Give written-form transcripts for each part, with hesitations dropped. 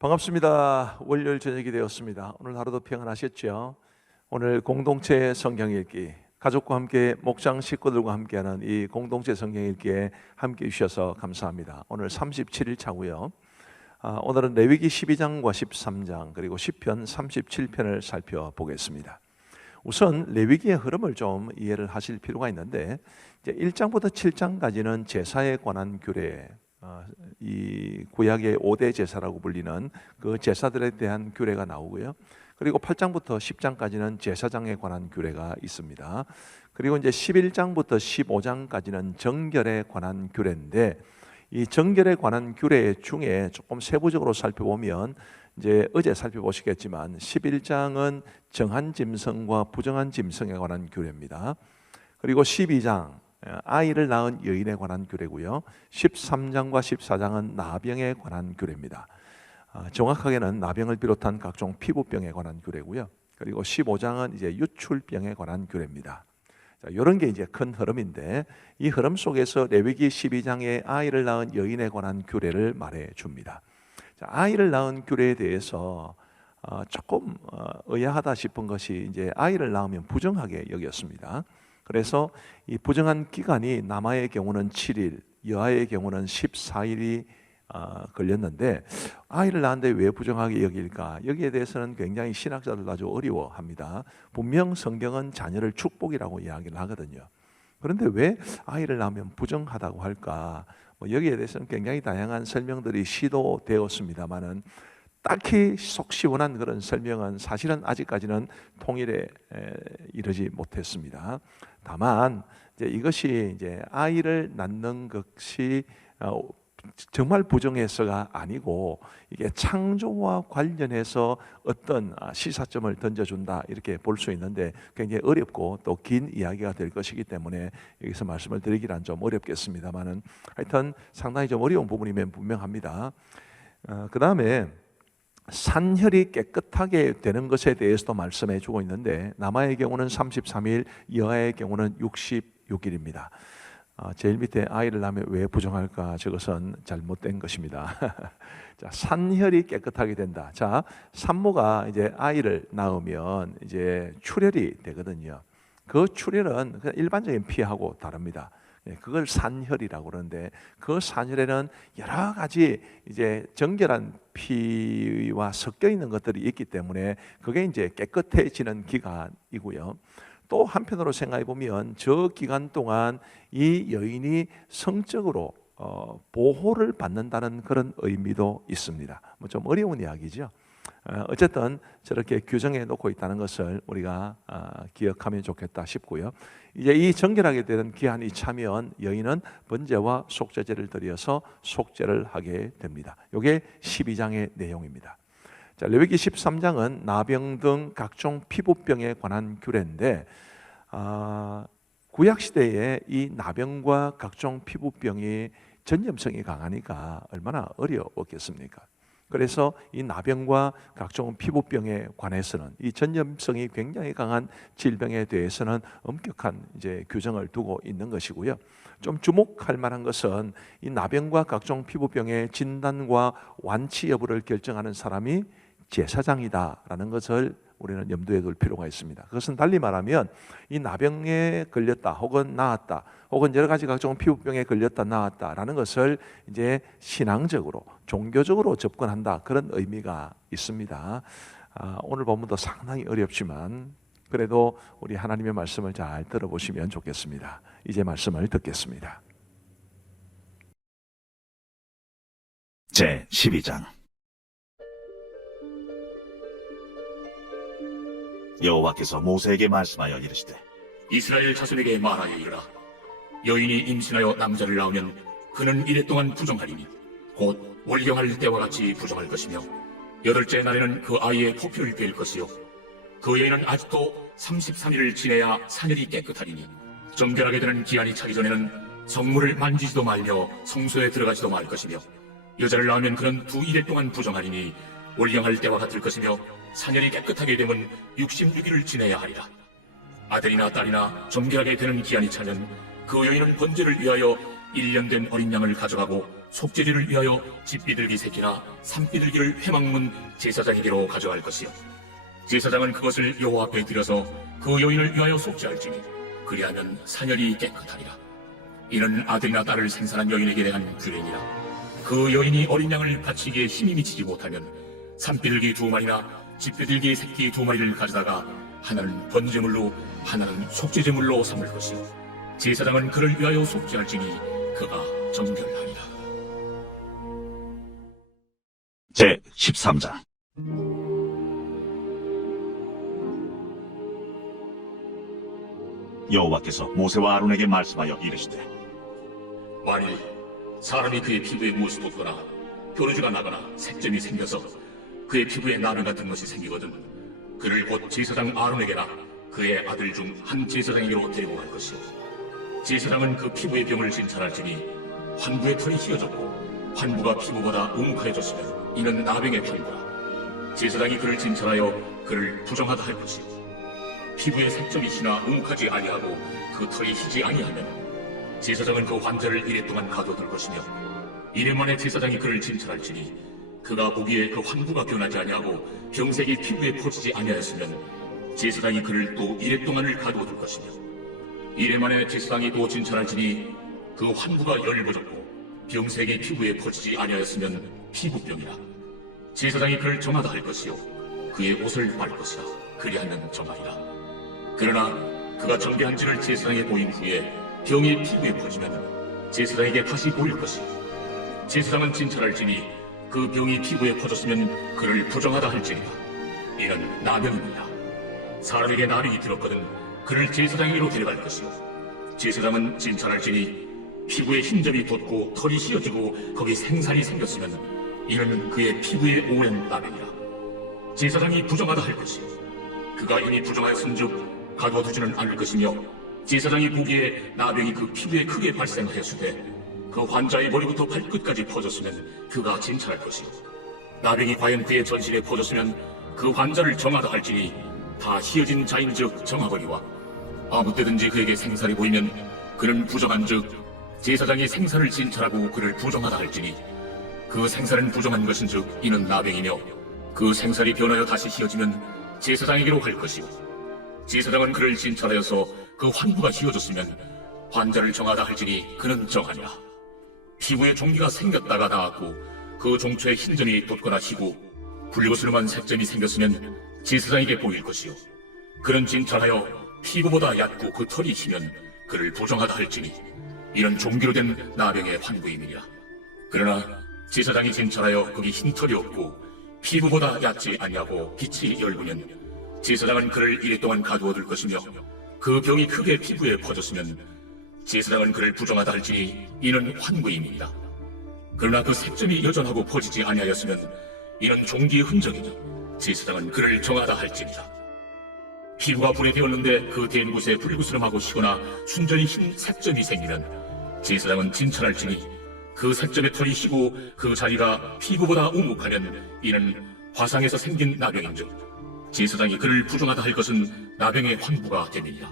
반갑습니다. 월요일 저녁이 되었습니다. 오늘 하루도 평안하셨죠? 오늘 공동체 성경 읽기, 가족과 함께 목장 식구들과 함께하는 이 공동체 성경 읽기에 함께해 주셔서 감사합니다. 오늘 37일 차고요. 오늘은 레위기 12장과 13장 그리고 시편 37편을 살펴보겠습니다. 우선 레위기의 흐름을 좀 이해를 하실 필요가 있는데, 이제 1장부터 7장까지는 제사에 관한 규례, 이 구약의 5대 제사라고 불리는 그 제사들에 대한 규례가 나오고요. 그리고 8장부터 10장까지는 제사장에 관한 규례가 있습니다. 그리고 이제 11장부터 15장까지는 정결에 관한 규례인데, 이 정결에 관한 규례 중에 조금 세부적으로 살펴보면 이제 어제 살펴보시겠지만 11장은 정한 짐승과 부정한 짐승에 관한 규례입니다. 그리고 12장 아이를 낳은 여인에 관한 규례고요. 13장과 14장은 나병에 관한 규례입니다. 정확하게는 나병을 비롯한 각종 피부병에 관한 규례고요. 그리고 15장은 이제 유출병에 관한 규례입니다. 자, 이런 게 이제 큰 흐름인데, 이 흐름 속에서 레위기 12장의 아이를 낳은 여인에 관한 규례를 말해 줍니다. 자, 아이를 낳은 규례에 대해서 조금 의아하다 싶은 것이 이제 아이를 낳으면 부정하게 여겼습니다. 그래서 이 부정한 기간이 남아의 경우는 7일, 여아의 경우는 14일이 걸렸는데, 아이를 낳았는데 왜 부정하게 여길까? 여기에 대해서는 굉장히 신학자들도 아주 어려워합니다. 분명 성경은 자녀를 축복이라고 이야기를 하거든요. 그런데 왜 아이를 낳으면 부정하다고 할까? 여기에 대해서는 굉장히 다양한 설명들이 시도되었습니다만은 딱히 속 시원한 그런 설명은 사실은 아직까지는 통일에 이르지 못했습니다. 다만 이것이 이제 아이를 낳는 것이 정말 부정해서가 아니고, 이게 창조와 관련해서 어떤 시사점을 던져준다 이렇게 볼 수 있는데, 굉장히 어렵고 또 긴 이야기가 될 것이기 때문에 여기서 말씀을 드리기란 좀 어렵겠습니다만은 하여튼 상당히 좀 어려운 부분이면 분명합니다. 그 다음에 산혈이 깨끗하게 되는 것에 대해서도 말씀해 주고 있는데, 남아의 경우는 33일, 여아의 경우는 66일입니다. 제일 밑에 아이를 낳으면 왜 부정할까? 저것은 잘못된 것입니다. 자, 산혈이 깨끗하게 된다. 자, 산모가 이제 아이를 낳으면 이제 출혈이 되거든요. 그 출혈은 그냥 일반적인 피하고 다릅니다. 그걸 산혈이라고 그러는데, 그 산혈에는 여러 가지 이제 정결한 피와 섞여 있는 것들이 있기 때문에 그게 이제 깨끗해지는 기간이고요. 또 한편으로 생각해 보면 저 기간 동안 이 여인이 성적으로 보호를 받는다는 그런 의미도 있습니다. 좀 어려운 이야기죠. 어쨌든 저렇게 규정해 놓고 있다는 것을 우리가 기억하면 좋겠다 싶고요. 이제 이 정결하게 되는 기한이 차면 여인은 번제와 속죄제를 드려서 속죄를 하게 됩니다. 이게 12장의 내용입니다. 자, 레위기 13장은 나병 등 각종 피부병에 관한 규례인데, 구약 시대에 이 나병과 각종 피부병이 전염성이 강하니까 얼마나 어려웠겠습니까? 그래서 이 나병과 각종 피부병에 관해서는, 이 전염성이 굉장히 강한 질병에 대해서는 엄격한 이제 규정을 두고 있는 것이고요. 좀 주목할 만한 것은 이 나병과 각종 피부병의 진단과 완치 여부를 결정하는 사람이 제사장이다라는 것을 우리는 염두에 둘 필요가 있습니다. 그것은 달리 말하면 이 나병에 걸렸다 혹은 나았다 혹은 여러 가지 각종 피부병에 걸렸다 나았다라는 것을 이제 신앙적으로 종교적으로 접근한다, 그런 의미가 있습니다. 오늘 본문도 상당히 어렵지만 그래도 우리 하나님의 말씀을 잘 들어보시면 좋겠습니다. 이제 말씀을 듣겠습니다. 제 12장. 여호와께서 모세에게 말씀하여 이르시되, 이스라엘 자손에게 말하여 이르라. 여인이 임신하여 남자를 낳으면 그는 이래 동안 부정하리니 곧 월경할 때와 같이 부정할 것이며, 여덟째 날에는 그 아이의 포표를 꿰일 것이요 그 여인은 아직도 33일을 지내야 산혈이 깨끗하리니, 정결하게 되는 기한이 차기 전에는 성물을 만지지도 말며 성소에 들어가지도 말 것이며, 여자를 낳으면 그는 두 이래 동안 부정하리니 월경할 때와 같을 것이며, 산혈이 깨끗하게 되면 66일을 지내야 하리라. 아들이나 딸이나 정결하게 되는 기한이 차면 그 여인은 번제를 위하여 1년 된 어린 양을 가져가고 속죄제를 위하여 집비둘기 새끼나 산비둘기를 회막문 제사장에게로 가져갈 것이요 제사장은 그것을 여호와 앞에 드려서 그 여인을 위하여 속죄할지니 그리하면 사년이 깨끗하리라. 이는 아들이나 딸을 생산한 여인에게 대한 규례니라. 그 여인이 어린 양을 바치기에 힘이 미치지 못하면 산비둘기 2마리나 집비둘기 새끼 2마리를 가져다가 하나는 번제물로 하나는 속죄제물로 삼을 것이요 제사장은 그를 위하여 속죄할지니 그가 정결하리라. 제 13장. 여호와께서 모세와 아론에게 말씀하여 이르시되 만일 사람이 그의 피부에 무엇이 돋거나 뾰루지가 나거나 색점이 생겨서 그의 피부에 나병 같은 것이 생기거든 그를 곧 제사장 아론에게나 그의 아들 중 한 제사장에게로 데리고 갈 것이요 제사장은 그 피부의 병을 진찰할지니 환부의 털이 휘어졌고 환부가 피부보다 우묵하여졌으면 이는 나병의 환부라. 제사장이 그를 진찰하여 그를 부정하다 할 것이요 피부에 색점이 희나 우묵하지 아니하고 그 털이 희지 아니하면 제사장은 그 환자를 이래 동안 가둬둘 것이며 이래 만에 제사장이 그를 진찰할지니 그가 보기에 그 환부가 변하지 아니하고 병색이 피부에 퍼지지 아니하였으면 제사장이 그를 또 이래 동안을 가두어둘 것이며 이래 만에 제사장이 또 진찰할지니 그 환부가 열버졌고 병색이 피부에 퍼지지 아니하였으면 피부병이라. 제사장이 그를 정하다 할 것이요 그의 옷을 빨 것이라. 그리하면 정하리라. 그러나 그가 정죄한지를 제사장에 보인 후에 병이 피부에 퍼지면 제사장에게 다시 보일 것이요 제사장은 진찰할지니 그 병이 피부에 퍼졌으면 그를 부정하다 할지니라. 이는 나병입니다. 사람에게 나병이 들었거든 그를 제사장에게로 데려갈 것이요 제사장은 진찰할지니 피부에 흰점이 돋고 털이 휘어지고 거기 생살이 생겼으면 이는 그의 피부에 오랜 나병이라. 제사장이 부정하다 할 것이요 그가 이미 부정하였은즉 가둬두지는 않을 것이며 제사장이 보기에 나병이 그 피부에 크게 발생하였으되 그 환자의 머리부터 발끝까지 퍼졌으면 그가 진찰할 것이요 나병이 과연 그의 전신에 퍼졌으면 그 환자를 정하다 할지니 다 휘어진 자인즉 정하거니와 아무 때든지 그에게 생살이 보이면 그는 부정한즉 제사장이 생살을 진찰하고 그를 부정하다 할지니 그 생살은 부정한 것인즉 이는 나병이며 그 생살이 변하여 다시 휘어지면 제사장에게로 갈 것이요 제사장은 그를 진찰하여서 그 환부가 휘어졌으면 환자를 정하다 할지니 그는 정하니라. 피부에 종기가 생겼다가 나았고 그 종초에 흰점이 돋거나 희고 붉으스름한 색점이 생겼으면 제사장에게 보일 것이요 그는 진찰하여 피부보다 얕고 그 털이 희면 그를 부정하다 할지니 이는 종기로 된 나병의 환부임이니라. 그러나 제사장이 진찰하여 거기 흰 털이 없고 피부보다 얕지 아니하고 빛이 열구면 제사장은 그를 이래 동안 가두어둘 것이며 그 병이 크게 피부에 퍼졌으면 제사장은 그를 부정하다 할지니 이는 환부임이니라. 그러나 그 색점이 여전하고 퍼지지 아니하였으면 이는 종기의 흔적이니 제사장은 그를 정하다 할지니라. 피부가 불에 되었는데 그 된 곳에 불구스름하고 시거나 순전히 흰 색점이 생기면 제사장은 진찰할지니 그 색점의 털이 희고 그 자리가 피부보다 우묵하면 이는 화상에서 생긴 나병인즉 제사장이 그를 부정하다 할 것은 나병의 환부가 됨이니라.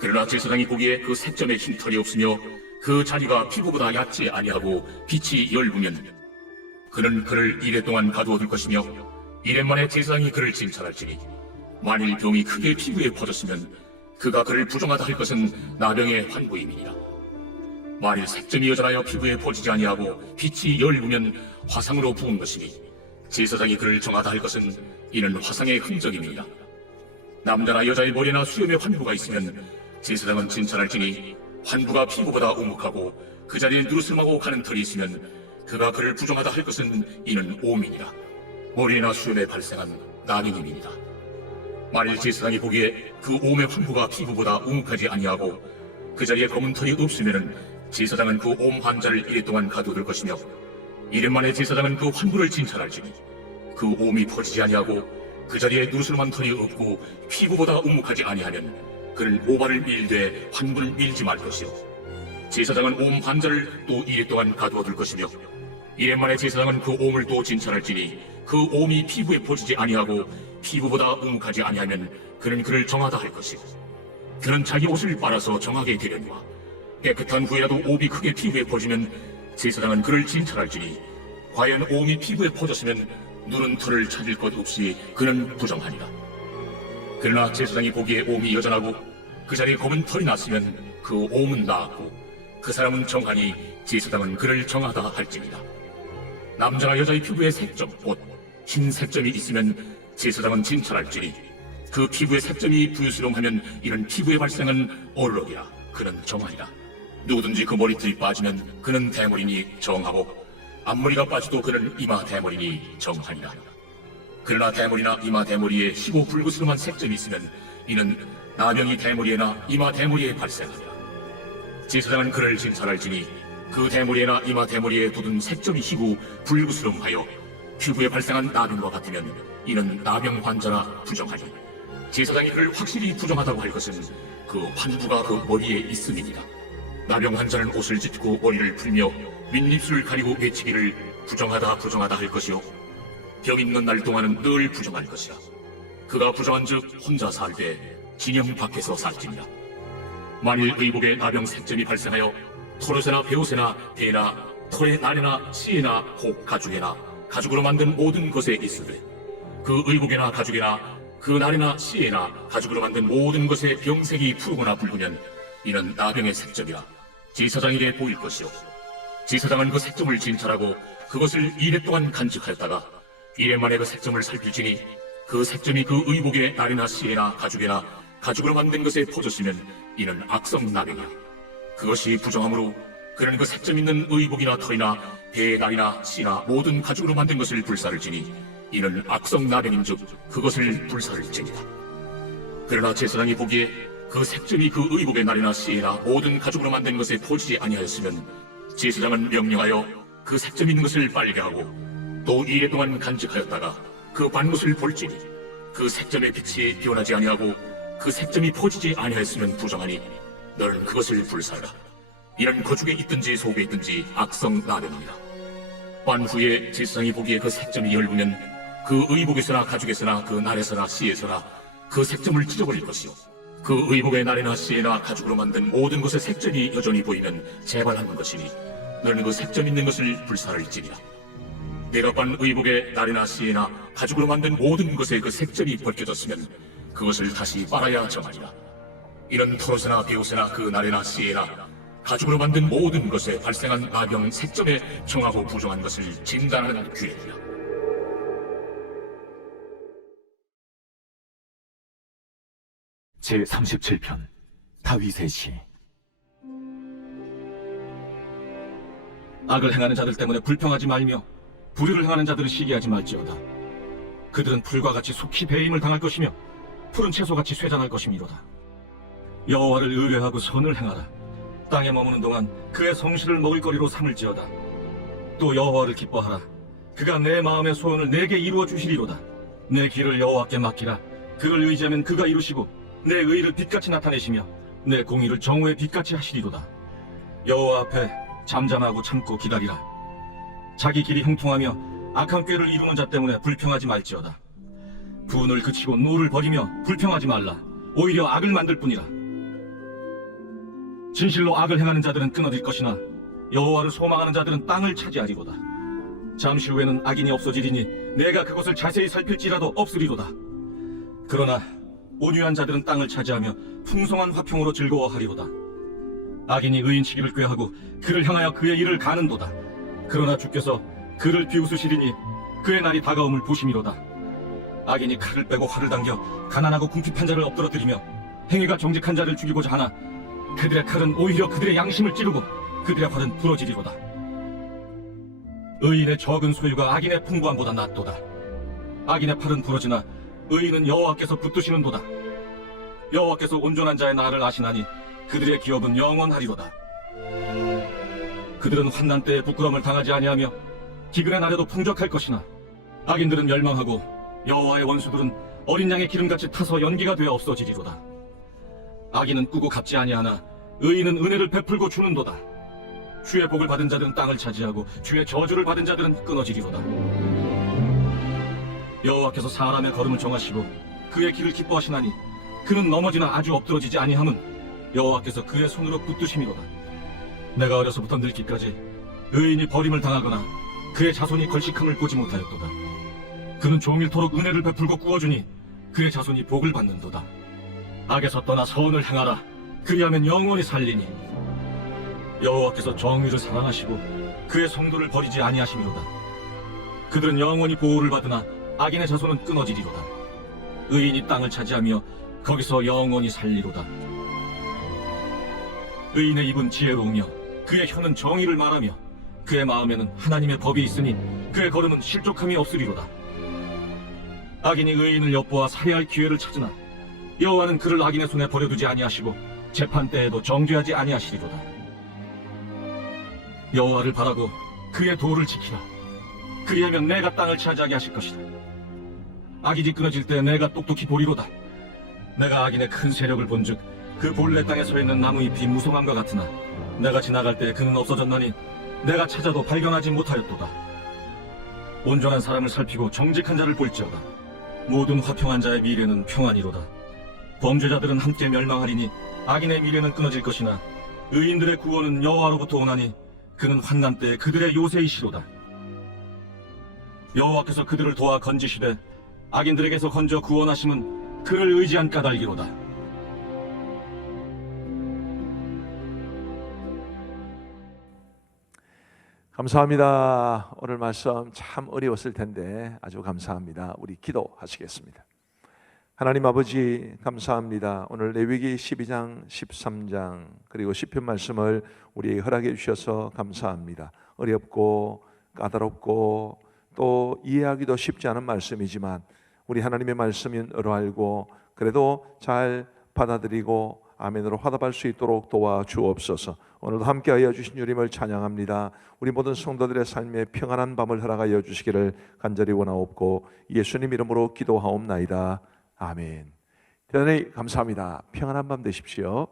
그러나 제사장이 보기에 그 색점에 흰 털이 없으며 그 자리가 피부보다 얕지 아니하고 빛이 열구면 그는 그를 이래 동안 가두어둘 것이며 이래 만에 제사장이 그를 진찰할지니 만일 병이 크게 피부에 퍼졌으면 그가 그를 부정하다 할 것은 나병의 환부임이니라. 만일 색점이 여전하여 피부에 퍼지지 아니하고 빛이 열구면 화상으로 부은 것이니 제사장이 그를 정하다 할 것은 이는 화상의 흔적임이니라. 남자나 여자의 머리나 수염에 환부가 있으면 제사장은 진찰할지니 환부가 피부보다 우묵하고 그 자리에 누르스름하고 가는 털이 있으면 그가 그를 부정하다 할 것은 이는 오민이라. 머리나 수염에 발생한 나병임이니라. 만일 제사장이 보기에 그 오음의 환부가 피부보다 우묵하지 아니하고 그 자리에 검은 털이 없으면은 제사장은 그 옴 환자를 이래 동안 가두어둘 것이며 이래 만에 제사장은 그 환부를 진찰할지니 그 옴이 퍼지지 아니하고 그 자리에 누르스름한 털이 없고 피부보다 우묵하지 아니하면 그는 오발을 밀되 환부를 밀지 말 것이요 제사장은 옴 환자를 또 이래 동안 가두어둘 것이며 이래 만에 제사장은 그 옴을 또 진찰할지니 그 옴이 피부에 퍼지지 아니하고 피부보다 우묵하지 아니하면 그는 그를 정하다 할 것이요 그는 자기 옷을 빨아서 정하게 되려니와 깨끗한 후에라도 옴이 크게 피부에 퍼지면 제사장은 그를 진찰할지니 과연 옴이 피부에 퍼졌으면 누른 털을 찾을 것 없이 그는 부정하니라. 그러나 제사장이 보기에 옴이 여전하고 그 자리에 검은 털이 났으면 그 옴은 나았고 그 사람은 정하니 제사장은 그를 정하다 할지니라. 남자나 여자의 피부에 색점, 곧 흰 색점이 있으면 제사장은 진찰할지니 그 피부의 색점이 부유스러움하면 이는 피부에 발생한 얼룩이라 그는 정하리라. 누구든지 그 머리털이 빠지면 그는 대머리니 정하고 앞머리가 빠져도 그는 이마 대머리니 정하니라. 그러나 대머리나 이마 대머리에 희고 붉으스름한 색점이 있으면 이는 나병이 대머리에나 이마 대머리에 발생하리라. 제사장은 그를 진찰할지니 그 대머리에나 이마 대머리에 돋은 색점이 희고 붉으스름하여 피부에 발생한 나병과 같으면 이는 나병 환자라 부정하니 제사장이 그를 확실히 부정하다고 할 것은 그 환부가 그 머리에 있음이니라. 나병 환자는 옷을 찢고 머리를 풀며 윗입술을 가리고 외치기를 부정하다 부정하다 할 것이요 병 있는 날 동안은 늘 부정할 것이라. 그가 부정한즉 혼자 살 때 진영 밖에서 살지니라. 만일 의복에 나병 색점이 발생하여 털옷에나 베옷에나 배나 털의 날에나 씨에나 혹 가죽에나 가죽으로 만든 모든 것에 있으되 그 의복에나 가죽에나 그 날에나 씨에나 가죽으로 만든 모든 것에 병색이 푸르거나 붉으면 이는 나병의 색점이라 제사장에게 보일 것이요 제사장은 그 색점을 진찰하고 그것을 2일 동안 간직하였다가 1일 만에 그 색점을 살필지니 그 색점이 그 의복의 날이나 씨에나 가죽에나 가죽으로 만든 것에 퍼졌으면 이는 악성 나병이야. 그것이 부정하므로 그는 그 색점 있는 의복이나 털이나 배의 날이나 씨나 모든 가죽으로 만든 것을 불사를지니 이는 악성 나병인즉 그것을 불사를지니라. 그러나 제사장이 보기에 그 색점이 그 의복의 날이나 씨나 모든 가죽으로 만든 것에 퍼지지 아니하였으면 제사장은 명령하여 그 색점 있는 것을 빨게 하고 또 2일 동안 간직하였다가 그 반못을 볼지니 그 색점의 빛이 변하지 아니하고 그 색점이 퍼지지 아니하였으면 부정하니 너는 그것을 불사하라. 이는 거죽에 있든지 속에 있든지 악성 나병이라. 반 후에 제사장이 보기에 그 색점이 엷으면 그 의복에서나 가죽에서나 그 날에서나 씨에서나 그 색점을 찢어버릴 것이요 그 의복의 날에나 씨에나 가죽으로 만든 모든 것의 색점이 여전히 보이면 재발하는 것이니 너는 그 색점 있는 것을 불사를지니라. 내가 반 의복의 날에나 씨에나 가죽으로 만든 모든 것에 그 색점이 벗겨졌으면 그것을 다시 빨아야 정하리라. 이런 털옷이나 베옷이나 그 날에나 씨에나 가죽으로 만든 모든 것에 발생한 나병 색점에 정하고 부정한 것을 진단하는 규례이라. 제37편 다윗의 시. 악을 행하는 자들 때문에 불평하지 말며 불의를 행하는 자들을 시기하지 말지어다. 그들은 풀과 같이 속히 배임을 당할 것이며 푸른 채소같이 쇠잔할 것이미로다. 여호와를 의뢰하고 선을 행하라. 땅에 머무는 동안 그의 성실을 먹을거리로 삼을지어다. 또 여호와를 기뻐하라. 그가 내 마음의 소원을 내게 이루어 주시리로다. 내 길을 여호와께 맡기라. 그를 의지하면 그가 이루시고 내 의를 빛같이 나타내시며 내 공의를 정오의 빛같이 하시리로다. 여호와 앞에 잠잠하고 참고 기다리라. 자기 길이 형통하며 악한 꾀를 이루는 자 때문에 불평하지 말지어다. 분을 그치고 노를 버리며 불평하지 말라. 오히려 악을 만들 뿐이라. 진실로 악을 행하는 자들은 끊어질 것이나 여호와를 소망하는 자들은 땅을 차지하리로다. 잠시 후에는 악인이 없어지리니 내가 그것을 자세히 살필지라도 없으리로다. 그러나 온유한 자들은 땅을 차지하며 풍성한 화평으로 즐거워하리로다. 악인이 의인치기를 꾀하고 그를 향하여 그의 일을 가는도다. 그러나 주께서 그를 비웃으시리니 그의 날이 다가옴을 보심이로다. 악인이 칼을 빼고 활을 당겨 가난하고 궁핍한 자를 엎드러뜨리며 행위가 정직한 자를 죽이고자 하나 그들의 칼은 오히려 그들의 양심을 찌르고 그들의 활은 부러지리로다. 의인의 적은 소유가 악인의 풍부함보다 낫도다. 악인의 팔은 부러지나 의인은 여호와께서 붙드시는도다. 여호와께서 온전한 자의 날을 아시나니 그들의 기업은 영원하리로다. 그들은 환난 때에 부끄러움을 당하지 아니하며 기근의 날에도 풍족할 것이나 악인들은 멸망하고 여호와의 원수들은 어린 양의 기름같이 타서 연기가 되어 없어지리로다. 악인은 꾸고 갚지 아니하나 의인은 은혜를 베풀고 주는도다. 주의 복을 받은 자들은 땅을 차지하고 주의 저주를 받은 자들은 끊어지리로다. 여호와께서 사람의 걸음을 정하시고 그의 길을 기뻐하시나니 그는 넘어지나 아주 엎드러지지 아니함은 여호와께서 그의 손으로 붙드심이로다. 내가 어려서부터 늙기까지 의인이 버림을 당하거나 그의 자손이 걸식함을 보지 못하였도다. 그는 종일토록 은혜를 베풀고 구워주니 그의 자손이 복을 받는도다. 악에서 떠나 선을 행하라. 그리하면 영원히 살리니 여호와께서 정의를 사랑하시고 그의 성도를 버리지 아니하심이로다. 그들은 영원히 보호를 받으나 악인의 자손은 끊어지리로다. 의인이 땅을 차지하며 거기서 영원히 살리로다. 의인의 입은 지혜로우며 그의 혀는 정의를 말하며 그의 마음에는 하나님의 법이 있으니 그의 걸음은 실족함이 없으리로다. 악인이 의인을 엿보아 살해할 기회를 찾으나 여호와는 그를 악인의 손에 버려두지 아니하시고 재판 때에도 정죄하지 아니하시리로다. 여호와를 바라고 그의 도를 지키라. 그리하면 내가 땅을 차지하게 하실 것이다. 악인이 끊어질 때 내가 똑똑히 보리로다. 내가 악인의 큰 세력을 본즉 그 본래 땅에 서 있는 나무잎이 무성함과 같으나 내가 지나갈 때 그는 없어졌나니 내가 찾아도 발견하지 못하였도다. 온전한 사람을 살피고 정직한 자를 볼지어다. 모든 화평한 자의 미래는 평안이로다. 범죄자들은 함께 멸망하리니 악인의 미래는 끊어질 것이나 의인들의 구원은 여호와로부터 오나니 그는 환난 때에 그들의 요새이시로다. 여호와께서 그들을 도와 건지시되 악인들에게서 건져 구원하심은 그를 의지한 까닭이로다. 감사합니다. 오늘 말씀 참 어려웠을 텐데 아주 감사합니다. 우리 기도하시겠습니다. 하나님 아버지 감사합니다. 오늘 레위기 12장, 13장 그리고 시편 말씀을 우리에게 허락해 주셔서 감사합니다. 어렵고 까다롭고 또 이해하기도 쉽지 않은 말씀이지만 우리 하나님의 말씀인 어로 알고 그래도 잘 받아들이고 아멘으로 화답할 수 있도록 도와주옵소서. 오늘도 함께하여 주신 주님을 찬양합니다. 우리 모든 성도들의 삶에 평안한 밤을 허락하여 주시기를 간절히 원하옵고 예수님 이름으로 기도하옵나이다. 아멘. 대단히 감사합니다. 평안한 밤 되십시오.